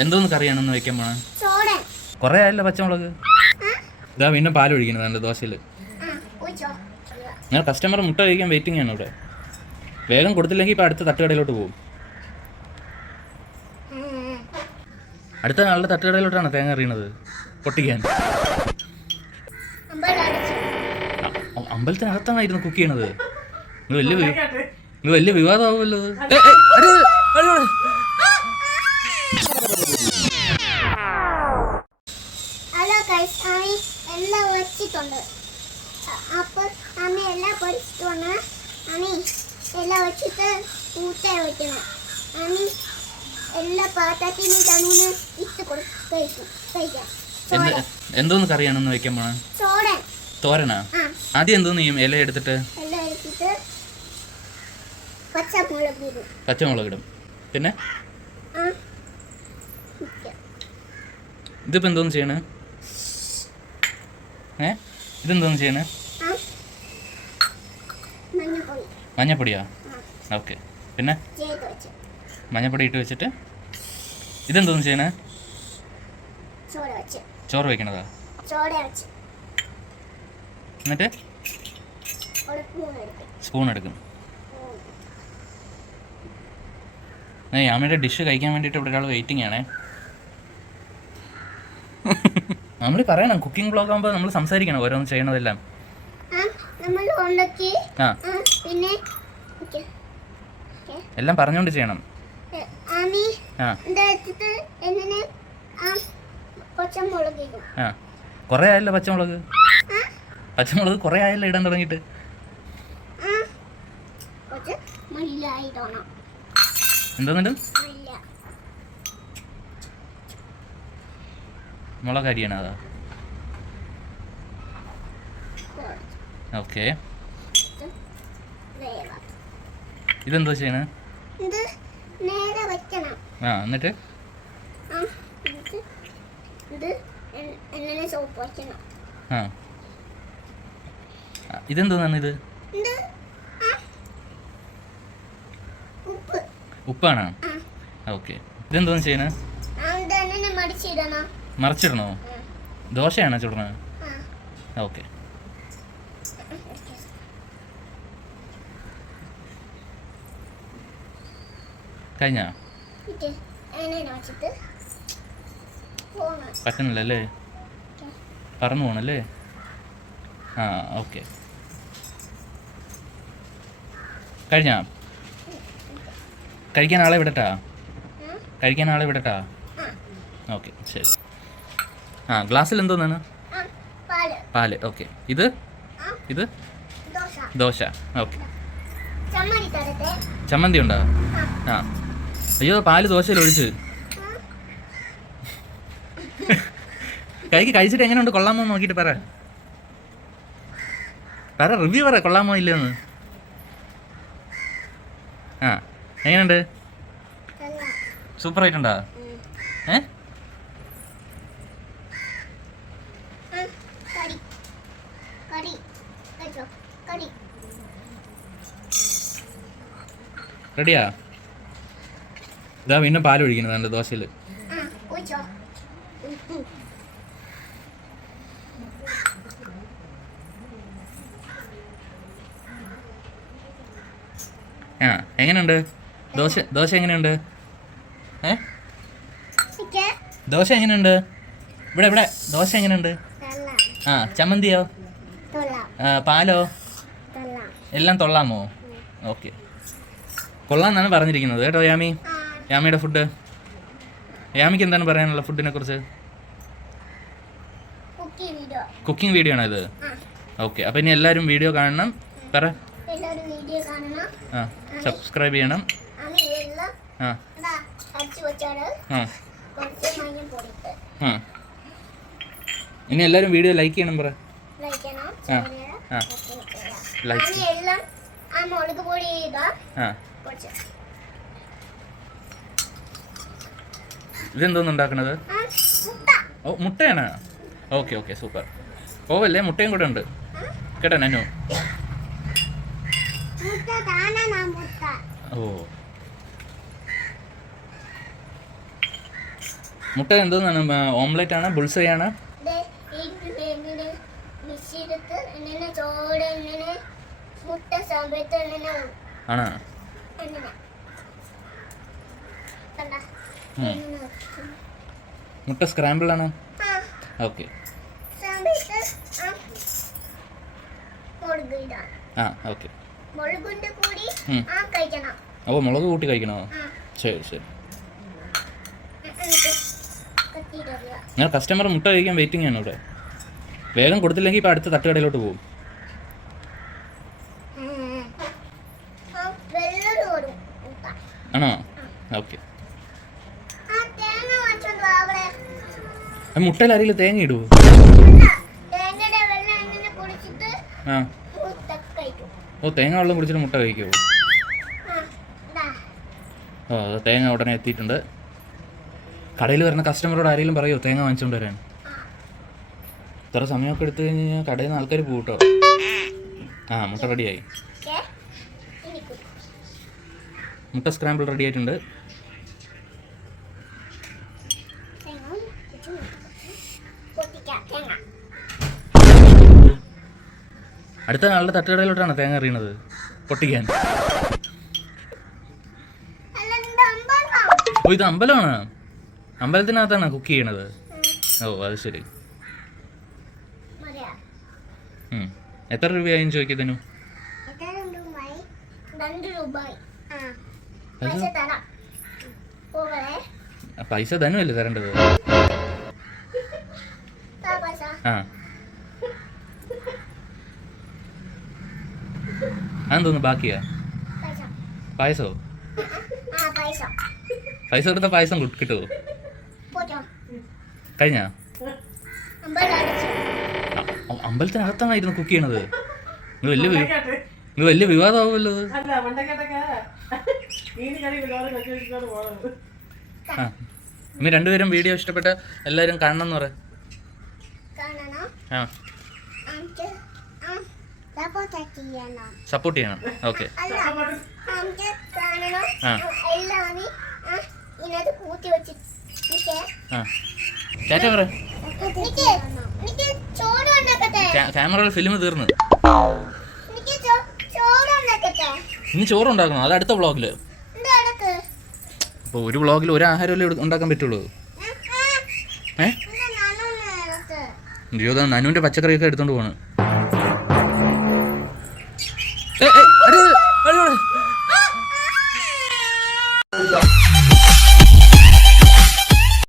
എന്തോന്ന് കറിയാണെന്ന് വെക്കാൻ പോണ? കൊറേ ആയല്ലോ പച്ചമുളക്. ഇതാ വീണ്ടും പാൽ ഒഴിക്കുന്നത് എൻ്റെ ദോശയിൽ. ഞാൻ കസ്റ്റമർ മുട്ട കഴിക്കാൻ വെയിറ്റിംഗ് ആണ് ഇവിടെ. വേഗം കൊടുത്തില്ലെങ്കിൽ ഇപ്പം അടുത്ത തട്ടുകടയിലോട്ട് പോകും. അടുത്ത ആളുടെ തട്ടുകടയിലോട്ടാണ് തേങ്ങ എറിയണത് പൊട്ടിക്കാൻ. അമ്പലത്തിനകത്താണായിരുന്നു കുക്ക് ചെയ്യണത്. ഇത് വലിയ വിവാദമാവുമല്ലോ. ഹലോ ഗൈസ്, എല്ലാം വെച്ചിട്ടുണ്ട്. അപ്പോൾ അമ്മ എല്ലാം പഠിച്ചിട്ടുണ്ട്. അമ്മ എല്ലാം വെച്ചിട്ട് കൂട്ട വെക്കണം. അമ്മ എല്ലാ പാത്രത്തിനും തണുന്ന് ഇട്ട് കഴിക്കാം. എന്തോന്ന് കറിയാണെന്ന് വെക്കാൻ പോണ? തോരനാ? ആദ്യം എന്തോന്ന് ചെയ്യും? ഇല എടുത്തിട്ട് പച്ചമുളക് ഇടും. പിന്നെ ഇതിപ്പോ എന്തോന്ന് ചെയ്യണേ? ഇതെന്തോന്ന് ചെയ്യണേ? മഞ്ഞപ്പൊടിയാ? ഓക്കെ. പിന്നെ മഞ്ഞപ്പൊടി ഇട്ട് വെച്ചിട്ട് ഇതെന്തോന്ന് ചെയ്യണേ? ചോറ് വെക്കണതാ? എന്നിട്ട് സ്പൂൺ എടുക്കും. അമ്മയുടെ ഡിഷ് കഴിക്കാൻ വേണ്ടിയിട്ട് ഇവിടെ ഒരാൾ വെയിറ്റിംഗ് ആണേ. നമ്മൾ പറയണം, കുക്കിംഗ് ബ്ലോഗ് ആകുമ്പോൾ നമ്മൾ സംസാരിക്കണം ഓരോന്ന് ചെയ്യണതെല്ലാം. എല്ലാം പറഞ്ഞുകൊണ്ട് ചെയ്യണം. കൊറേ ആയല്ലോ പച്ചമുളക് കൊറേ ആയല്ലോ ഇടാൻ തുടങ്ങിയിട്ട്. എന്തോന്നിട്ട് മുളക് അരിയണം അതാ? ഓക്കെ. ഇതെന്തോ ചെയ്യണേ? എന്നിട്ട് ഇതെന്തോന്നാണ്? ഇത് ഉപ്പാണോ? ഓക്കെ. ഇതെന്തോന്ന് ചെയ്യണേ? മറിച്ചിടണോ? ദോശയാണോ ചുടണത്? ഓക്കെ. കഴിഞ്ഞാ? പറ്റുന്നില്ലല്ലേ? പറന്നു പോണല്ലേ? ഓക്കെ. കഴിഞ്ഞാ? കഴിക്കാൻ ആളെ വിടട്ടാ? ഓക്കെ, ശരി. ഗ്ലാസ്സിൽ എന്തോന്നാണ്? പാല്. ഓക്കെ. ഇത് ദോശ. ഓക്കെ. ചമ്മന്തി ഉണ്ടോ? അയ്യോ, പാല് ദോശയിൽ ഒഴിച്ച് കഴിച്ചിട്ട് എങ്ങനെയുണ്ട്? കൊള്ളാമോ നോക്കിയിട്ട് പറ. റിവ്യൂ പറ, കൊള്ളാമോ ഇല്ലെന്ന്. എങ്ങനെയുണ്ട്? സൂപ്പർ ആയിട്ടുണ്ടോ? റെഡിയാ? ഇതാ വീണ്ടും പാൽ ഒഴിക്കുന്നത് എൻ്റെ ദോശയിൽ. എങ്ങനെയുണ്ട് ദോശ എങ്ങനെയുണ്ട്? ദോശ എങ്ങനെയുണ്ട്? ഇവിടെ ദോശ എങ്ങനെയുണ്ട്? ചമ്മന്തിയോ? പാലോ? എല്ലാം തൊള്ളാമോ? ഓക്കെ. കൊള്ളാമെന്നാണ് പറഞ്ഞിരിക്കുന്നത് കേട്ടോ യാമിയുടെ ഫുഡ്. യാമിക്ക് എന്താണ് പറയാനുള്ള ഫുഡിനെ കുറിച്ച്? കുക്കിംഗ് വീഡിയോ ആണോ ഇത്? ഓക്കെ. അപ്പം ഇനി എല്ലാവരും വീഡിയോ കാണണം. പറ. സബ്സ്ക്രൈബ് ചെയ്യണം. ഇനി എല്ലാവരും വീഡിയോ ലൈക്ക് ചെയ്യണം. പറ. ഇതെന്തോന്ന് ഉണ്ടാക്കണത്? മുട്ടയാണ്? Okay, super. പോവല്ലേ, മുട്ടയും കൂടെ ഉണ്ട് കേട്ടോ നനു. ഓ മുട്ട എന്തോന്നാണ്? ഓംലെറ്റ് ആണ്, ബുൾസൈ ആണ്? ദേ ഇങ്ങനെ മിക്സിയിലിട്ട് ഇങ്ങനെ ചോറ് ഇങ്ങനെ മുട്ട സമയത്ത് ഇങ്ങനെ ആണോ? ഇങ്ങനെ കണ്ടാ മുട്ട സ്ക്രാമ്പിൾ ആണ്. ആ ഓക്കെ. സമയത്ത് മുളക് ഇടാം. ആ ഓക്കെ. മുളകിൻ്റെ കൂടി ഉം. കഴിക്കണം. ഓ മുളക് കൂട്ടി കഴിക്കണോ? ആ ശരി ശരി. എനിക്ക് കത്തിയിട്ടില്ല. ഞാൻ കസ്റ്റമർ മുട്ട കഴിക്കാൻ വെയിറ്റിംഗ് ആണ് ഇവിടെ. വേഗം കൊടുത്തില്ലെങ്കിൽ ഇപ്പോൾ അടുത്ത തട്ടുകടയിലോട്ട് പോകും. വെള്ളം ഓടും മുട്ട. ആണോ? ഓക്കെ. തേങ്ങ വാങ്ങിച്ചോണ്ട് വാ അവിടെ. മുട്ടയിൽ ആരെങ്കിലും തേങ്ങ ഇടുവോ? അല്ല, തേങ്ങയുടെ വെള്ളം ഇങ്ങനെ കുടിച്ചിട്ട് ആ. മുട്ട കഴിക്കും. ഓ തേങ്ങ വെള്ളം കുടിച്ചിട്ട് മുട്ട കഴിക്കുമോ? ദാ. ഓ അത് തേങ്ങ ഉടനെ എത്തിയിട്ടുണ്ട്. കടയിൽ വരുന്ന കസ്റ്റമറോട് ആരെങ്കിലും പറയുമോ തേങ്ങ വാങ്ങിച്ചുകൊണ്ട് വരാൻ? ഇത്ര സമയമൊക്കെ എടുത്തു കഴിഞ്ഞാൽ കടയിൽ നിന്ന് ആൾക്കാർ പോകും കേട്ടോ. ആ മുട്ട റെഡിയായി. ഓക്കേ. ഇനി കുടി. മുട്ട സ്ക്രാമ്പിൾ റെഡി ആയിട്ടുണ്ട്. തേങ്ങ പൊട്ടിക്കാം. തേങ്ങ അടുത്ത ആളുടെ തട്ടുകടയിലോട്ടാണ് തേങ്ങ എറിയണത് പൊട്ടിക്കാൻ. അല്ല, ഇത് അമ്പലം. ഓ ഇത് അമ്പലമാണ്. അമ്പലത്തിനകത്താണ് കുക്ക് ചെയ്യണത്. ഓ അത് ശരി. മതിയോ? എത്ര രൂപയായും ചോദിക്കതിനു? എത്ര രൂപയായി? 2 രൂപയായി. അത് പൈസ തരാം. പോകലേ. പൈസ തന്നെയല്ലേ തരേണ്ടത്? താ പൈസ. ആ അതെന്തോന്നു ബാക്കിയാ? പൈസ. പായസോ? പൈസ. പൈസ കൊടുത്ത പായസം കിട്ടുമോ? പോറ്റോ. കഴിഞ്ഞാ? അമ്പലം അടച്ചു. അമ്പലത്തിനകത്താണ് ഇരുന്ന് കുക്ക് ചെയ്യണത്. ഇത് വലിയ വിവാദമാവുമല്ലോ. ആ ഇനി രണ്ടുപേരും വീഡിയോ ഇഷ്ടപ്പെട്ട എല്ലാവരും കാണണം എന്ന് പറയാം. കാണണം. ആ സപ്പോർട്ട് ചെയ്യണം. ഓക്കെ. അല്ല, നമുക്ക് കാണണം. ആ. എല്ലാവരും ഇതിനകത്ത് കൂട്ടി വെച്ചിട്ട് ആ ചേട്ടാ പറ. എനിക്ക് ചോറ് ഉണ്ടാക്കട്ടെ. ക്യാമറയിൽ ഫിലിം തീർന്നു. എനിക്ക് ചോറ് ഉണ്ടാക്കട്ടെ. ഇനി ചോറുണ്ടാക്കണം. അത് അടുത്ത വ്ളോഗിൽ. എന്താ അടക്ക്? അപ്പോൾ ഒരു വ്ളോഗിൽ ഒരു ആഹാരമല്ലേ ഉണ്ടാക്കാൻ പറ്റുള്ളൂ. എന്താ നാനൊന്ന് ഇടക്ക്? നനുവിൻ്റെ പച്ചക്കറിയൊക്കെ എടുത്തോണ്ട് പോണ്.